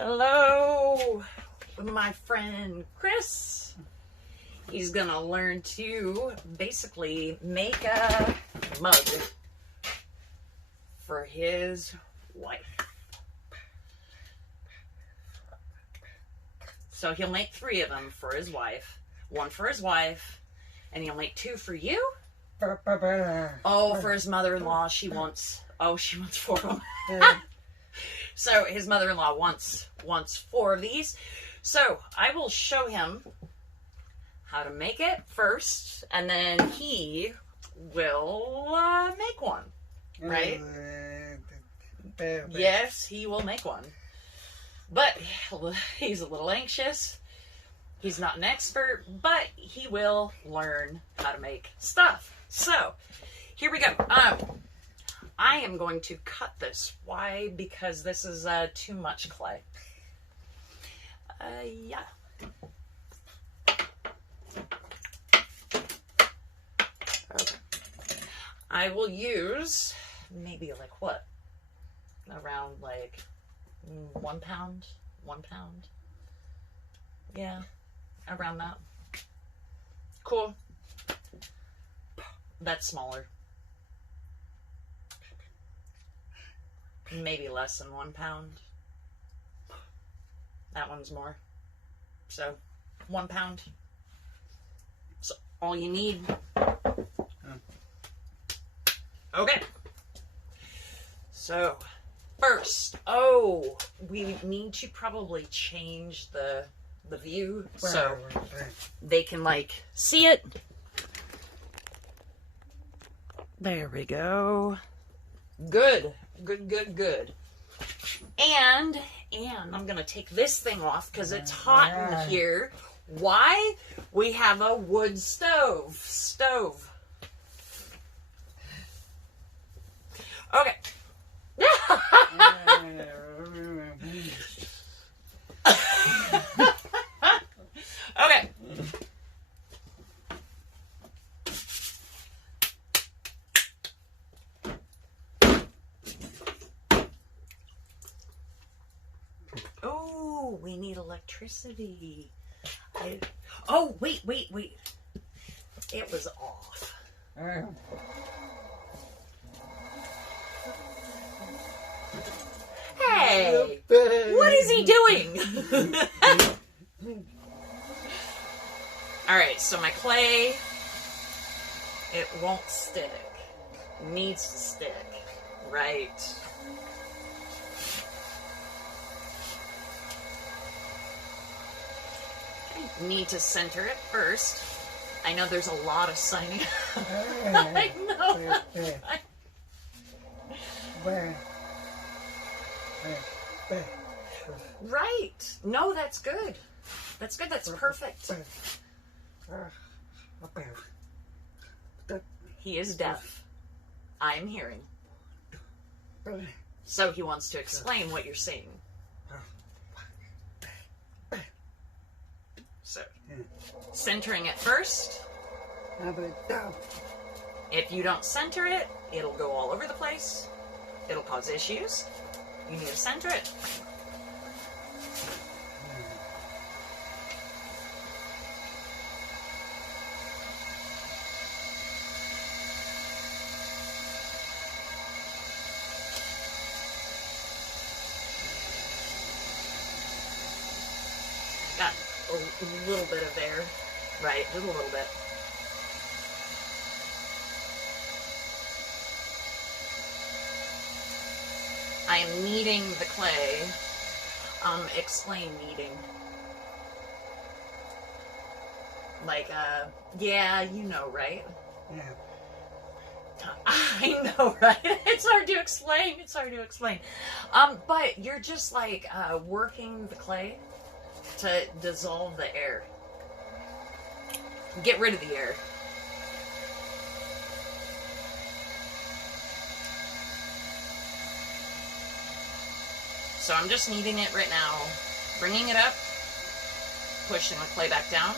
Hello, my friend Chris. He's gonna learn to basically make a mug for his wife. So he'll make 3 of them for his wife, 1 for his wife, and he'll make 2 for you. Oh, for his mother-in-law, she wants 4 of them. So his mother-in-law wants 4 of these. So I will show him how to make it first, and then he will make one, right? Yes, he will make one. But he's a little anxious. He's not an expert, but he will learn how to make stuff. So here we go. I am going to cut this. Why? Because this is too much clay. Yeah. Okay. I will use maybe like what? Around like 1 pound? 1 pound? Yeah, around that. Cool. That's smaller. Maybe less than 1 pound. That one's more. So, 1 pound. So, all you need. Okay. So, first, we need to probably change the view so they can like see it. There we go. Good. Good. And I'm gonna take this thing off because it's hot in here. Why? We have a wood stove. Okay. Okay. Oh, we need electricity. Oh, wait. It was off. Hey, what is he doing? All right, so my clay, it won't stick. Needs to stick, right? Need to center it first. I know there's a lot of signing. I know. Right. No, that's good. That's good. That's perfect. He is deaf. I'm hearing. So he wants to explain what you're saying. So, centering it first. If you don't center it, it'll go all over the place. It'll cause issues. You need to center it. Got a little bit of air. Right, just a little bit. I am kneading the clay. Explain kneading. Like, yeah, you know, right? Yeah. I know, right? It's hard to explain. But you're just like, working the clay to dissolve the air. Get rid of the air. So I'm just kneading it right now, bringing it up, pushing the clay back down.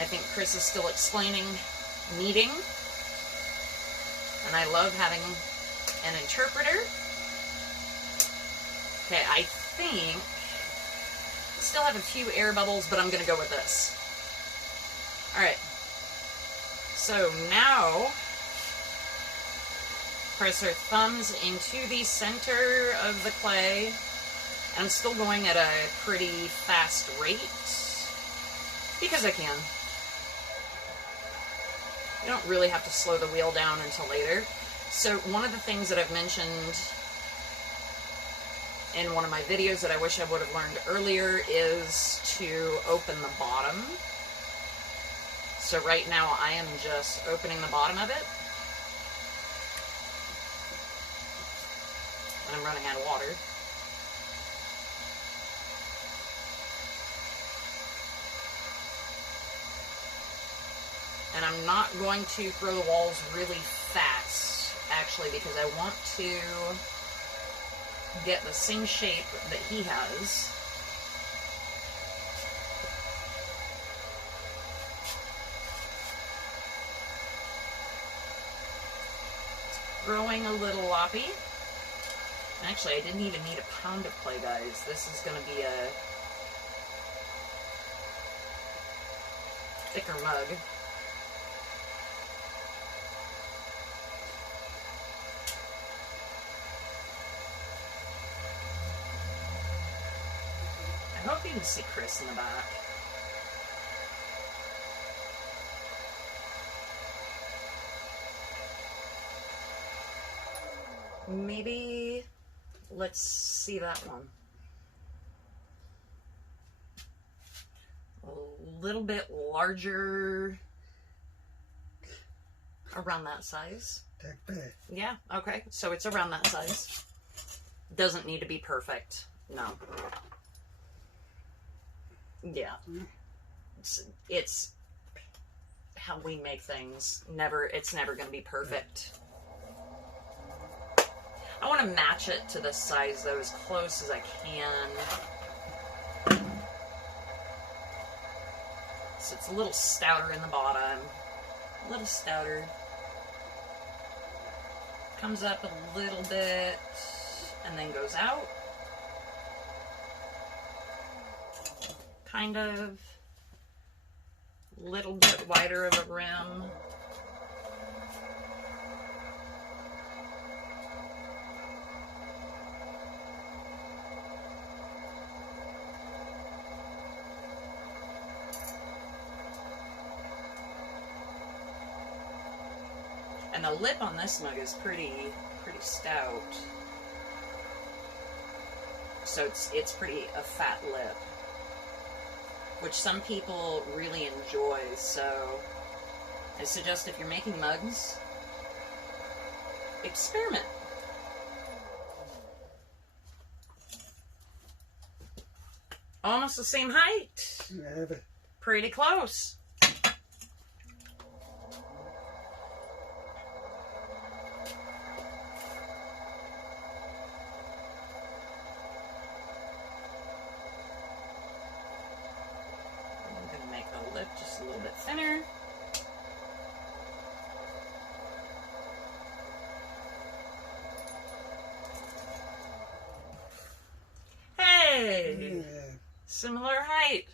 I think Chris is still explaining kneading, and I love having an interpreter. Okay, I think still have a few air bubbles, but I'm going to go with this. All right. So now press our thumbs into the center of the clay. I'm still going at a pretty fast rate because I can. You don't really have to slow the wheel down until later. So one of the things that I've mentioned in one of my videos that I wish I would have learned earlier is to open the bottom. So right now I am just opening the bottom of it. And I'm running out of water. And I'm not going to throw the walls really fast, actually, because I want to get the same shape that he has. It's growing a little loppy. Actually, I didn't even need a pound of clay, guys. This is going to be a thicker mug. I hope you can see Chris in the back. Maybe let's see that one. A little bit larger, around that size. Yeah, okay. So it's around that size. Doesn't need to be perfect. No. Yeah. It's how we make things. It's never going to be perfect. I want to match it to the size, though, as close as I can. So it's a little stouter in the bottom. A little stouter. Comes up a little bit and then goes out. Kind of. Little bit wider of a rim. And the lip on this mug is pretty stout. So it's pretty a fat lip, which some people really enjoy. So I suggest if you're making mugs, experiment. Almost the same height. Yeah, but Pretty close. Just a little bit thinner. Hey! yeah. Similar height.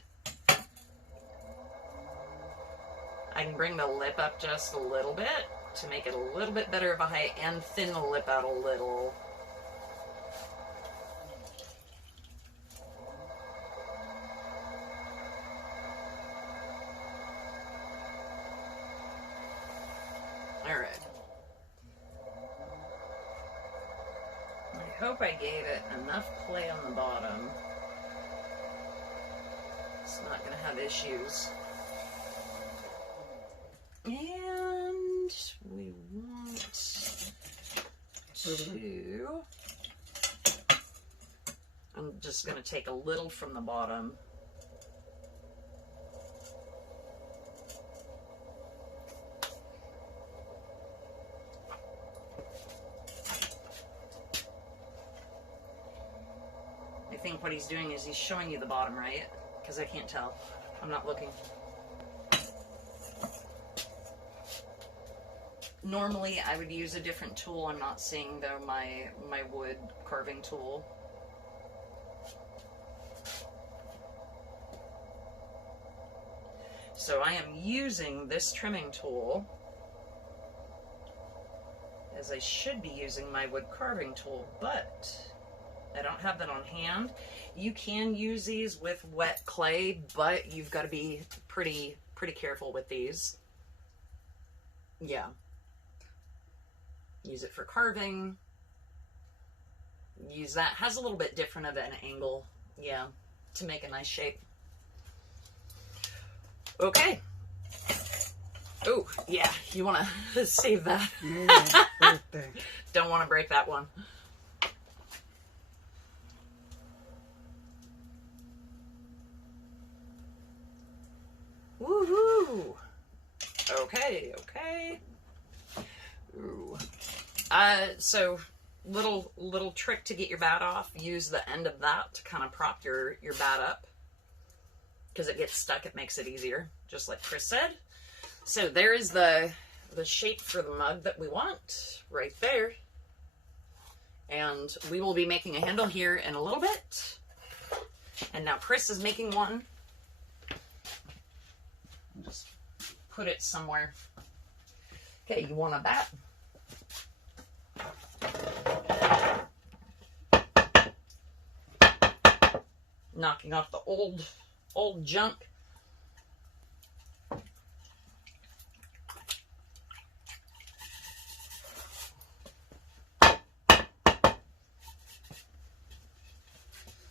I can bring the lip up just a little bit to make it a little bit better of a height and thin the lip out a little. Alright. I hope I gave it enough clay on the bottom. It's not going to have issues. And we want to... I'm just going to take a little from the bottom. I think what he's doing is he's showing you the bottom, right? Because I can't tell. I'm not looking. Normally I would use a different tool. I'm not seeing though my wood carving tool. So I am using this trimming tool as I should be using my wood carving tool, but I don't have that on hand. You can use these with wet clay, but you've got to be pretty careful with these. Yeah. Use it for carving. Use that. Has a little bit different of an angle, yeah, to make a nice shape. Okay. Oh, yeah, you want to save that. Yeah, don't want to break that one. Woohoo! Okay, okay. Ooh. So little trick to get your bat off. Use the end of that to kind of prop your bat up, because it gets stuck. It makes it easier, just like Chris said. So there is the shape for the mug that we want right there. And we will be making a handle here in a little bit. And now Chris is making one. Just put it somewhere. Okay, you want a bat? Knocking off the old junk.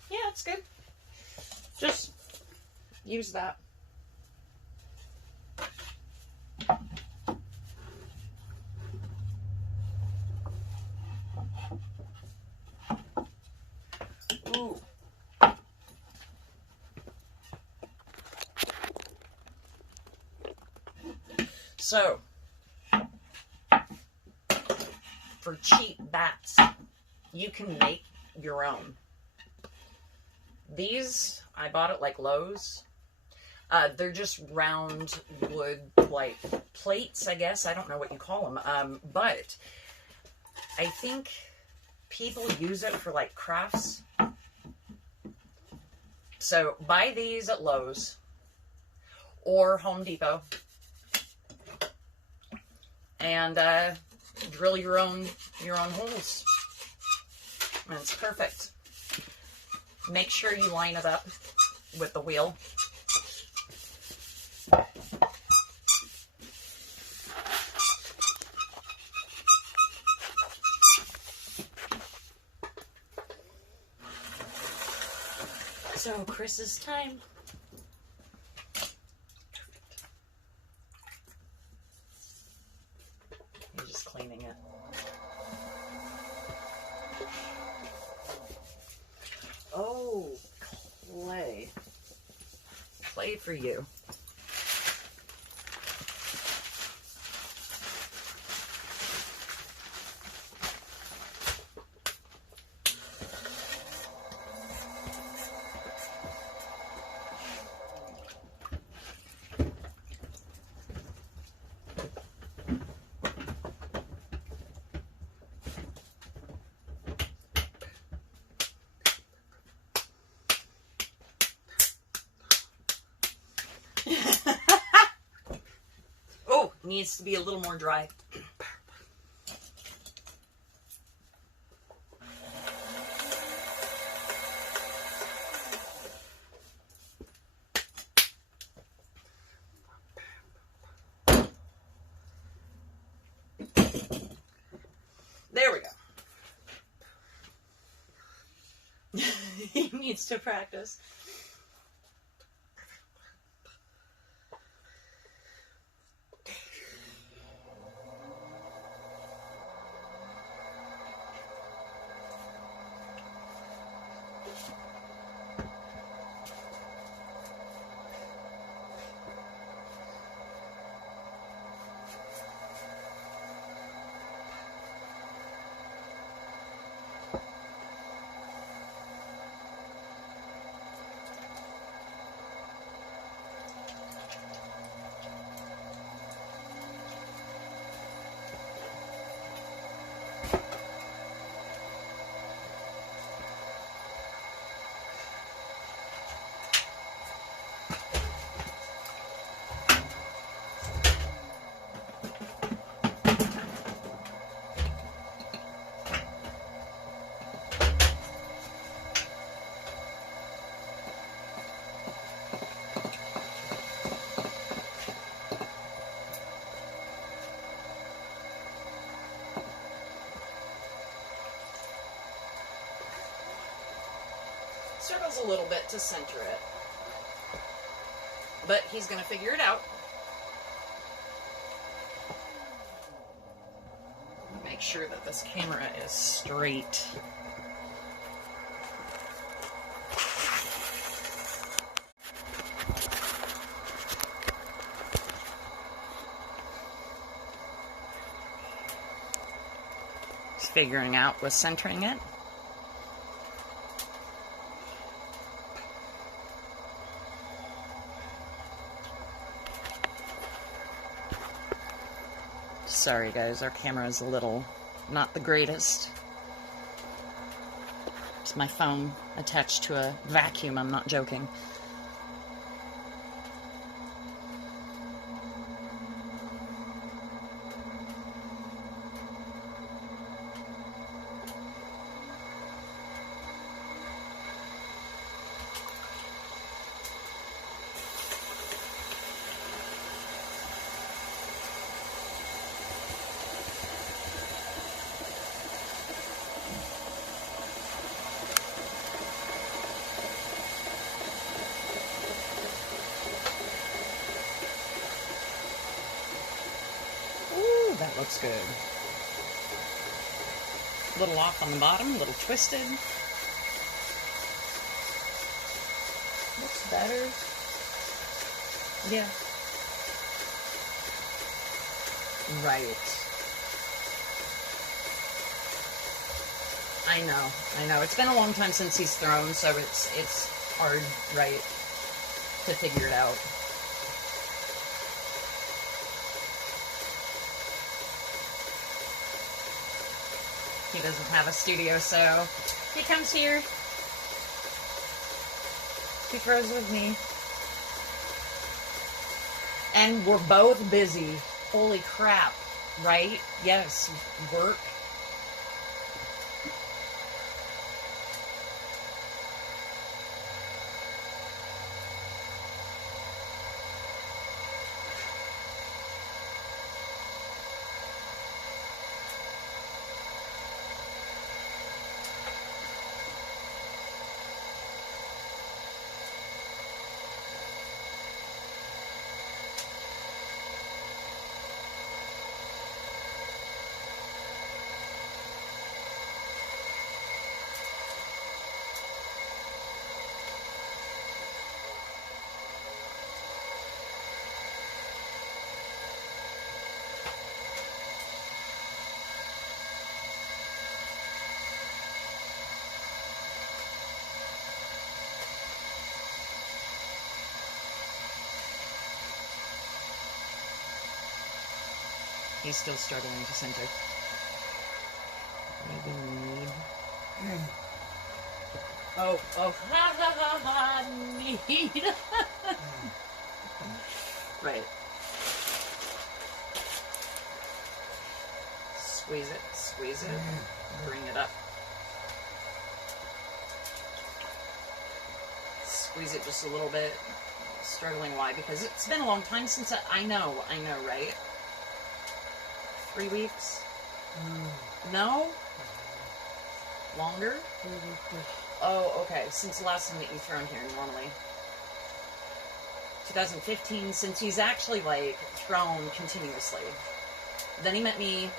Yeah, it's good. Just use that. Ooh. So, for cheap bats, you can make your own. These, I bought at like Lowe's. They're just round wood, like plates, I guess. I don't know what you call them. But I think people use it for like crafts. So buy these at Lowe's or Home Depot. And drill your own holes. And it's perfect. Make sure you line it up with the wheel. So Chris's time. I'm just cleaning it. Oh, clay. Clay for you. Oh, needs to be a little more dry. There we go. He needs to practice. Struggles a little bit to center it. But he's going to figure it out. Make sure that this camera is straight. Just figuring out with centering it. Sorry guys, our camera is a little not the greatest. It's my phone attached to a vacuum, I'm not joking. That looks good. A little off on the bottom, a little twisted. Looks better. Yeah. Right. I know. It's been a long time since he's thrown, so it's hard, right, to figure it out. He doesn't have a studio, so he comes here. He throws with me. And we're both busy. Holy crap, right? Yes, work. He's still struggling to center. Maybe we need... Oh, need. Right. Squeeze it, bring it up. Squeeze it just a little bit. Struggling, why? Because it's been a long time since I know, right? 3 weeks? No? Longer? Oh, okay. Since the last time that you've thrown here, normally. 2015, since he's actually, like, thrown continuously. Then he met me.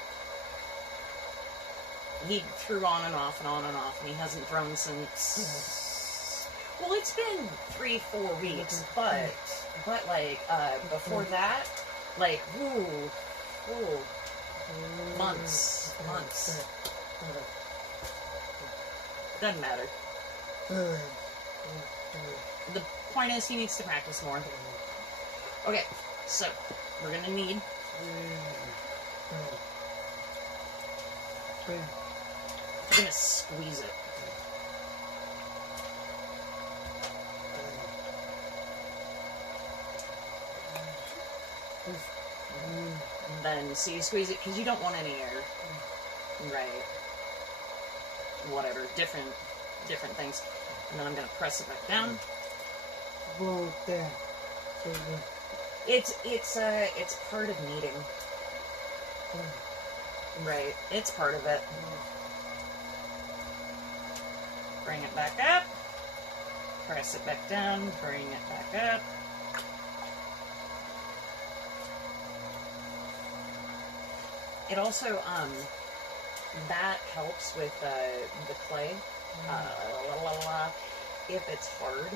He threw on and off and on and off, and he hasn't thrown since... Well, it's been 3-4 weeks, but like, before that, like, months. Doesn't matter. The point is, he needs to practice more. Okay, so we're gonna need. We're gonna squeeze it. And then, so you squeeze it because you don't want any air. Right. Whatever. Different things. And then I'm going to press it back down. It's part of kneading. Right. It's part of it. Bring it back up. Press it back down, bring it back up. It also, that helps with the clay. If it's hard,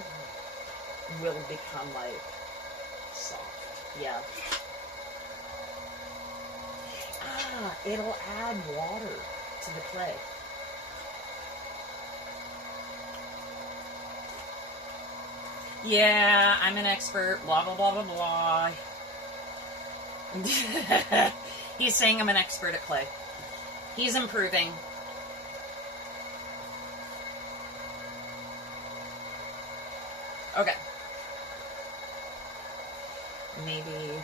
will become like soft. Yeah. It'll add water to the clay. Yeah, I'm an expert, blah, blah, blah, blah, blah. He's saying I'm an expert at clay. He's improving. Okay. Maybe,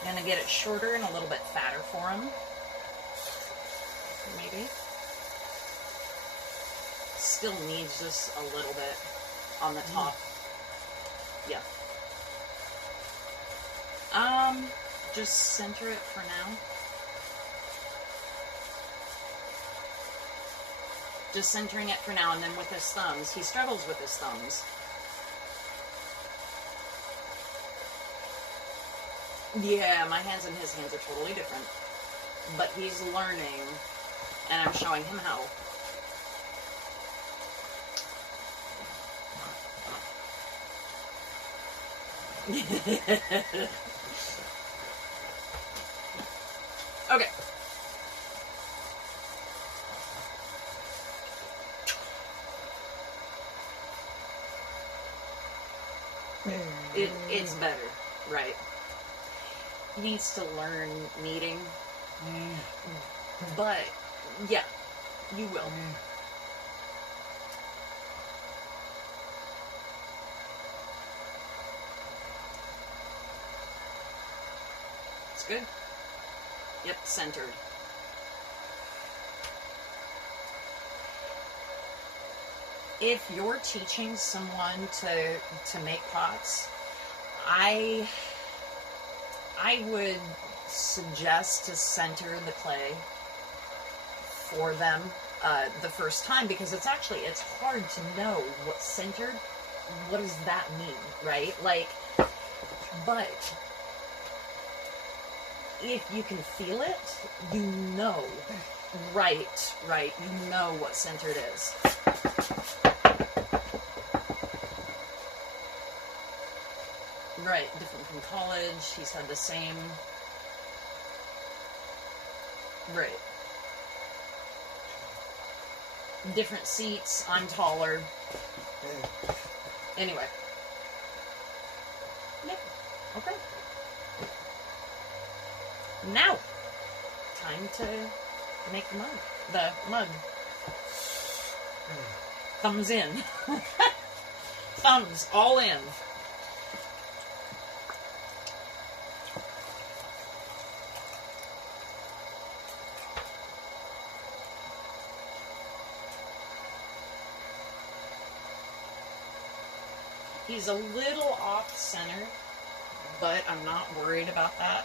I'm gonna get it shorter and a little bit fatter for him. Maybe. Still needs just a little bit on the top. Yeah. Just center it for now. Just centering it for now, and then with his thumbs. He struggles with his thumbs. Yeah, my hands and his hands are totally different. But he's learning, and I'm showing him how. Okay. It's better, right? He needs to learn kneading. But, yeah, you will. It's good. Yep, centered. If you're teaching someone to make pots, I would suggest to center the clay for them the first time, because it's hard to know what's centered. What does that mean, right? Like, but if you can feel it, you know, right, you know what centered is. Right, different from college, he's had the same. Right. Different seats, I'm taller. Anyway. Yep, okay. Now, time to make the mug. Thumbs in. Thumbs all in. He's a little off center, but I'm not worried about that.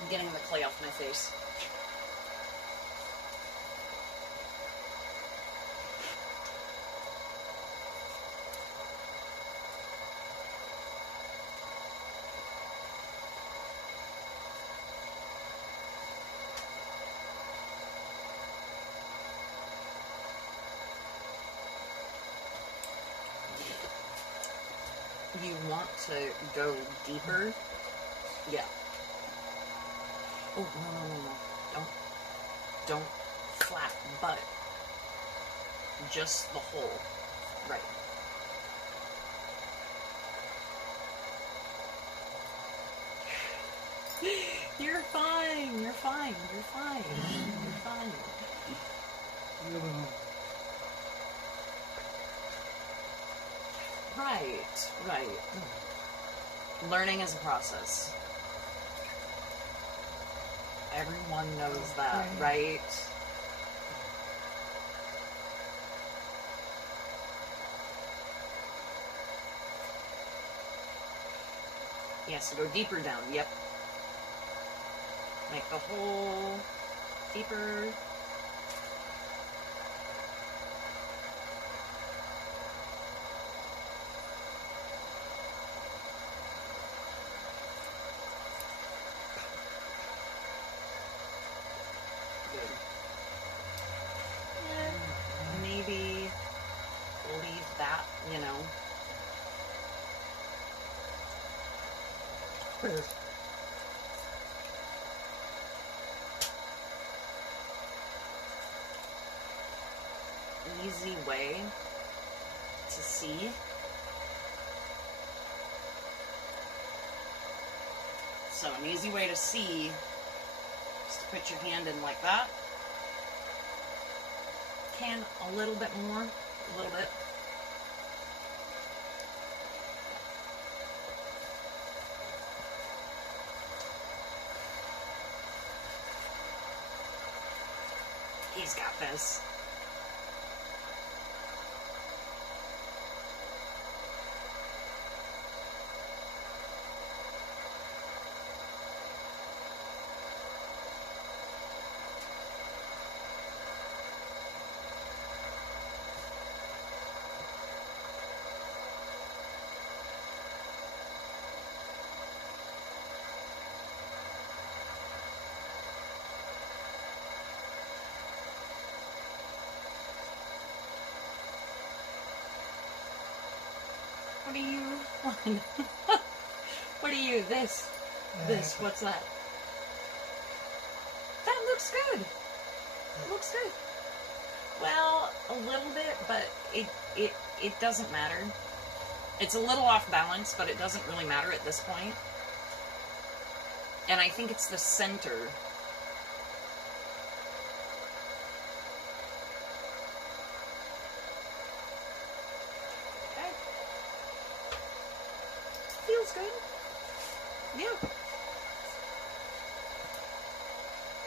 I'm getting the clay off my face. You want to go deeper? Yeah. Oh, no. Don't flat, but just the hole. Right. You're fine. You're fine. You're fine. You're fine. Right. Learning is a process. Everyone knows that, right? He has to go deeper down. Yep. Make the hole deeper. Good. And maybe leave that, you know. Easy way to see. So an easy way to see is to put your hand in like that. Can a little bit more, a little bit. He's got this. What are you on? What are you? This. What's that? That looks good. Looks good. Well, a little bit, but it doesn't matter. It's a little off balance, but it doesn't really matter at this point. And I think it's the center. Feels good. Yeah.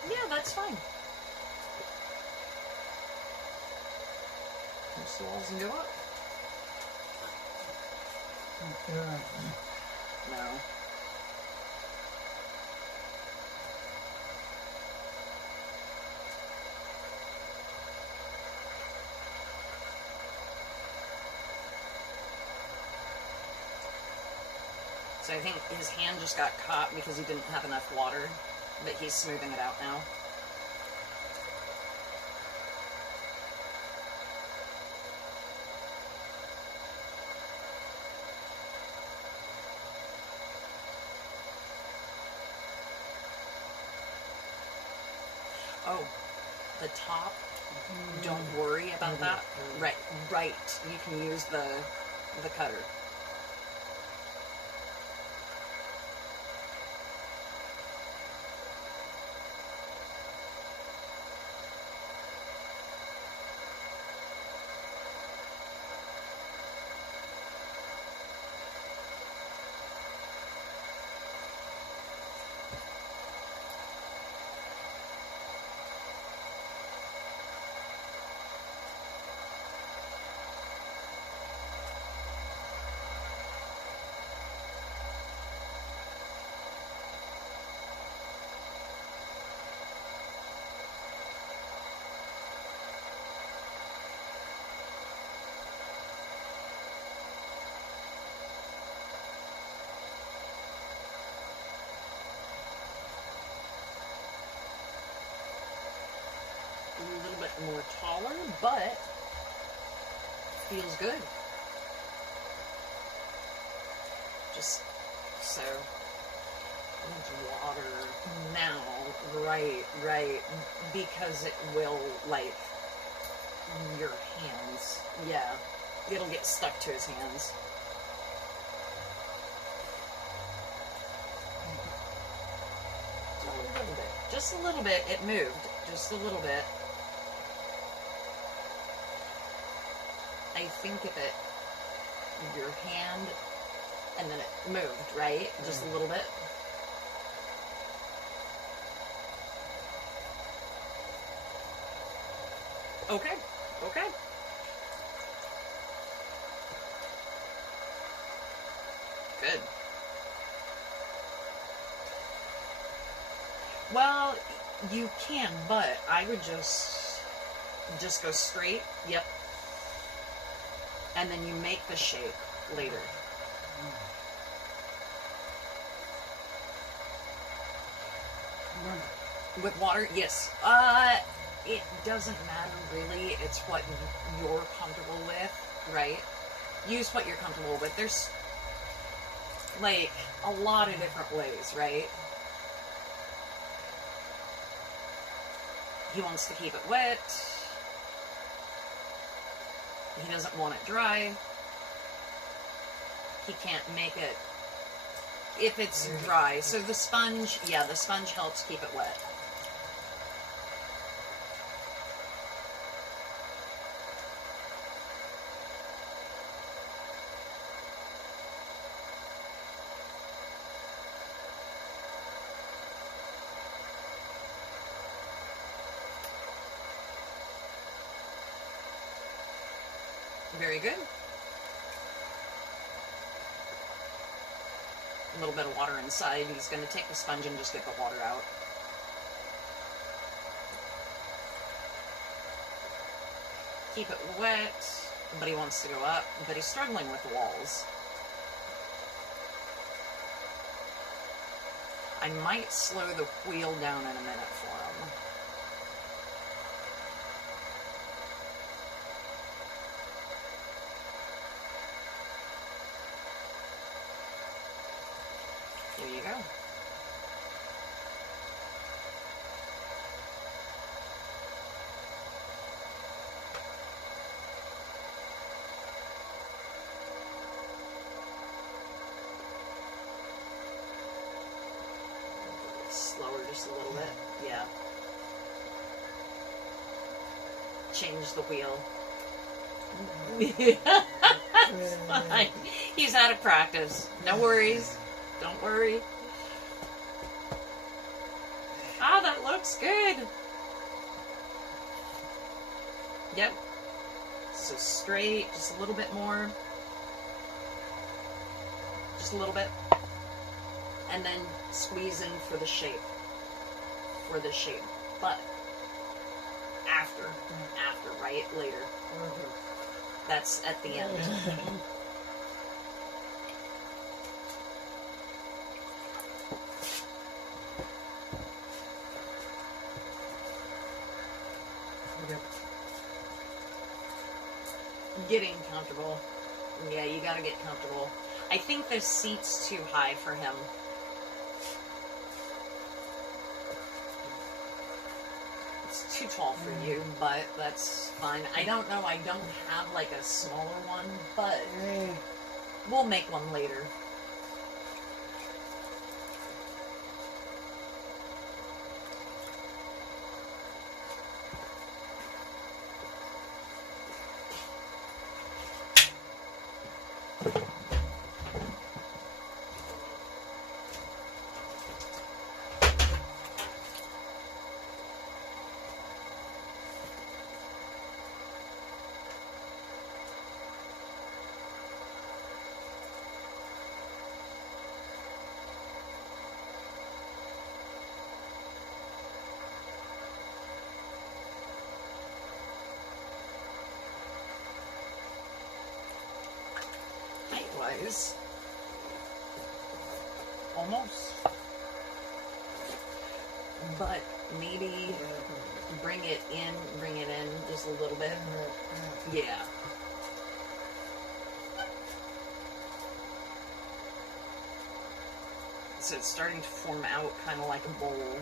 Yeah, that's fine. Push the walls and go up. No. So I think his hand just got caught because he didn't have enough water, but he's smoothing it out now. Oh, the top, don't worry about that. Right, you can use the cutter. A little bit more taller, but feels good. Just so much water now, right, because it will, like, your hands, yeah, it'll get stuck to his hands. Just a little bit, it moved, just a little bit. I think if it, your hand, and then it moved, right? Just a little bit. Okay, okay. Good. Well, you can, but I would just go straight. Yep. And then you make the shape later. With water, yes. It doesn't matter really. It's what you're comfortable with, right? Use what you're comfortable with. There's like a lot of different ways, right? He wants to keep it wet. He doesn't want it dry. He can't make it if it's dry. So the sponge, yeah, the sponge helps keep it wet. Very good. A little bit of water inside. He's going to take the sponge and just get the water out. Keep it wet, but he wants to go up, but he's struggling with the walls. I might slow the wheel down in a minute for him. There you go. Slower just a little bit. Yeah. Change the wheel. It's fine. He's out of practice. No worries. Don't worry. Ah, that looks good. Yep. So straight, just a little bit more. Just a little bit. And then squeeze in for the shape. For the shape. But after, right? Later. That's at the end. Getting comfortable. Yeah, you gotta get comfortable. I think this seat's too high for him. It's too tall for you, but that's fine. I don't know, I don't have like a smaller one, but we'll make one later. Height-wise, almost. But maybe bring it in just a little bit. Yeah. So it's starting to form out kind of like a bowl.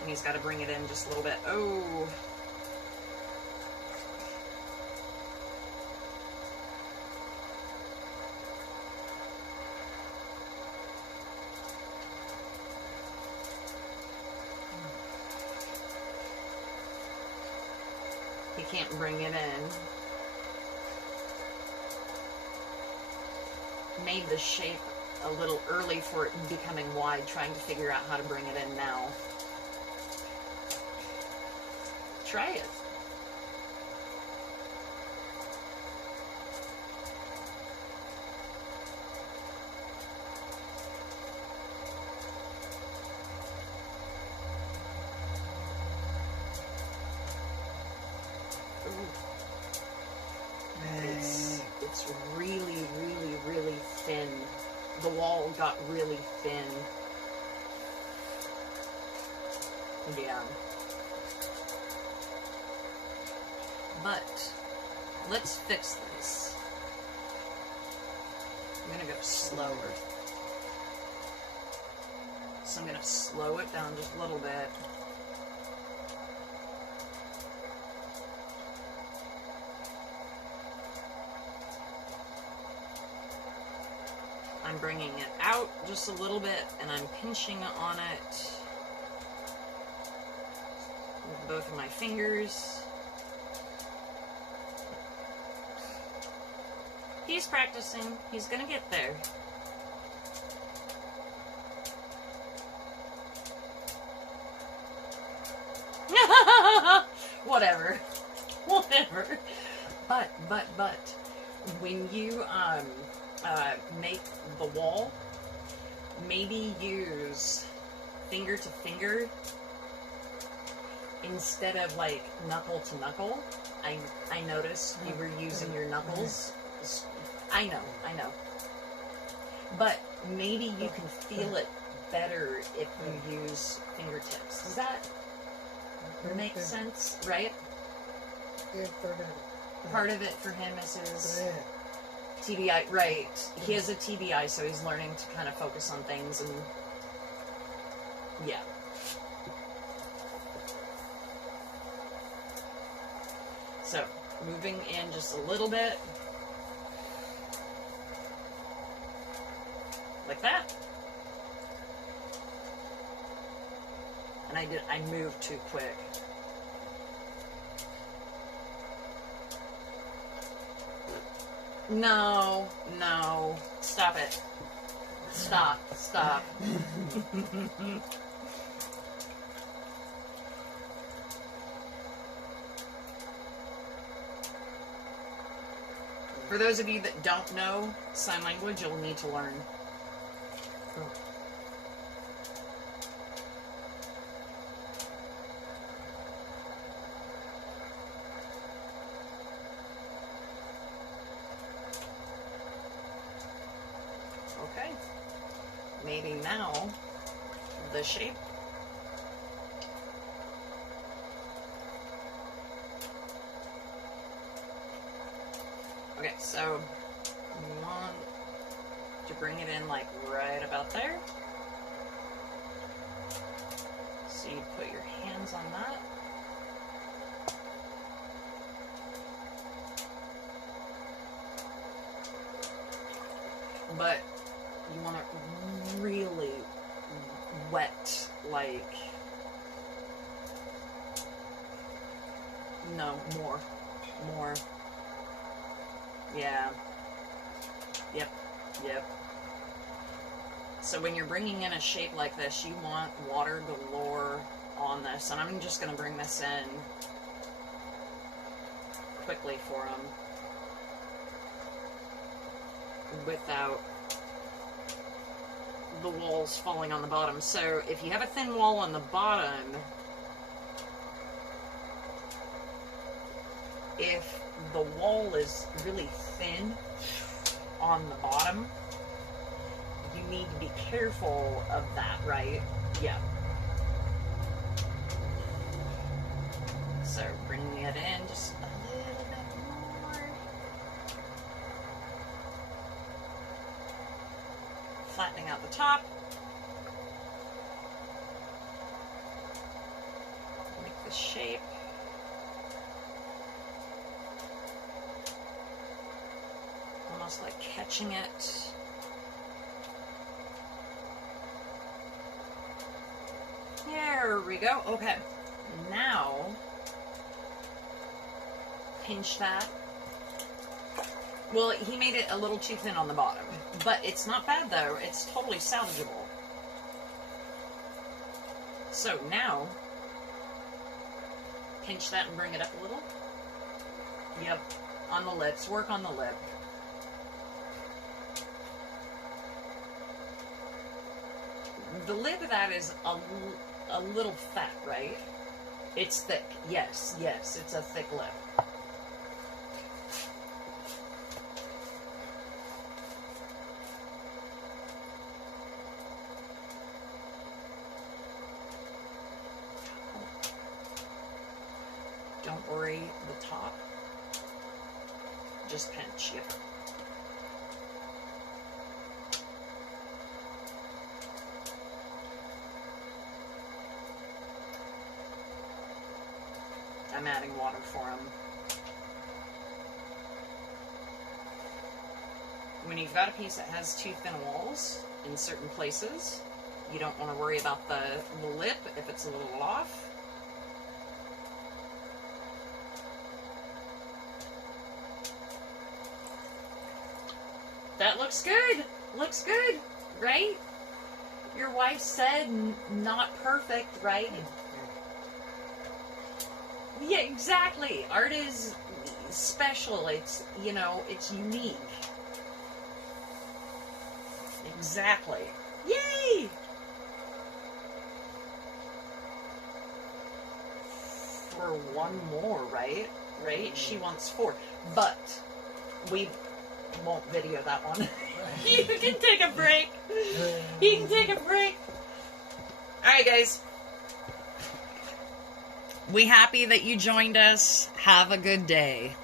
And he's got to bring it in just a little bit. Oh. He can't bring it in. Made the shape a little early for it becoming wide, trying to figure out how to bring it in now. Try it. it's really, really, really thin. The wall got really thin. Yeah. But let's fix this. I'm gonna go slower. So I'm gonna slow it down just a little bit. I'm bringing it out just a little bit, and I'm pinching on it with both of my fingers. He's practicing. He's gonna get there. Whatever. Whatever. But, when you, make the wall, maybe use finger to finger instead of like knuckle to knuckle. I noticed you were using your knuckles. I know. But maybe you can feel it better if you use fingertips. Does that make sense? Right? Part of it for him is his TBI, right. He has a TBI, so he's learning to kind of focus on things, and yeah. So, moving in just a little bit. Like that. And I moved too quick. No. Stop it. Stop. For those of you that don't know sign language, you'll need to learn. Okay, maybe now the shape. Okay, so you want to bring it in like right about there. So you put your hands on that. But you want it really wet, like, no, more. Yeah. Yep. So when you're bringing in a shape like this, you want water galore on this. And I'm just going to bring this in quickly for him without the walls falling on the bottom. So if you have a thin wall on the bottom, if the wall is really thin on the bottom, you need to be careful of that, right? Yeah. So bringing it in just a little bit more. Flattening out the top. Make the shape. Almost like catching it. There we go. Okay. Now, pinch that. Well, he made it a little too thin on the bottom, but it's not bad though. It's totally salvageable. So now, pinch that and bring it up a little. Yep, on the lips. Work on the lip. The lip of that is a little fat, right? It's thick. Yes, it's a thick lip. Don't worry the top. Just pinch, yep. I'm adding water for him. When you've got a piece that has too thin walls in certain places, you don't want to worry about the lip if it's a little off. That looks good. Looks good, right? Your wife said not perfect, right? Yeah, exactly. Art is special. It's, you know, it's unique. Exactly. Yay! For one more, right? Right? She wants 4. But we won't video that one. You can take a break. You can take a break. Alright, guys. We happy that you joined us. Have a good day.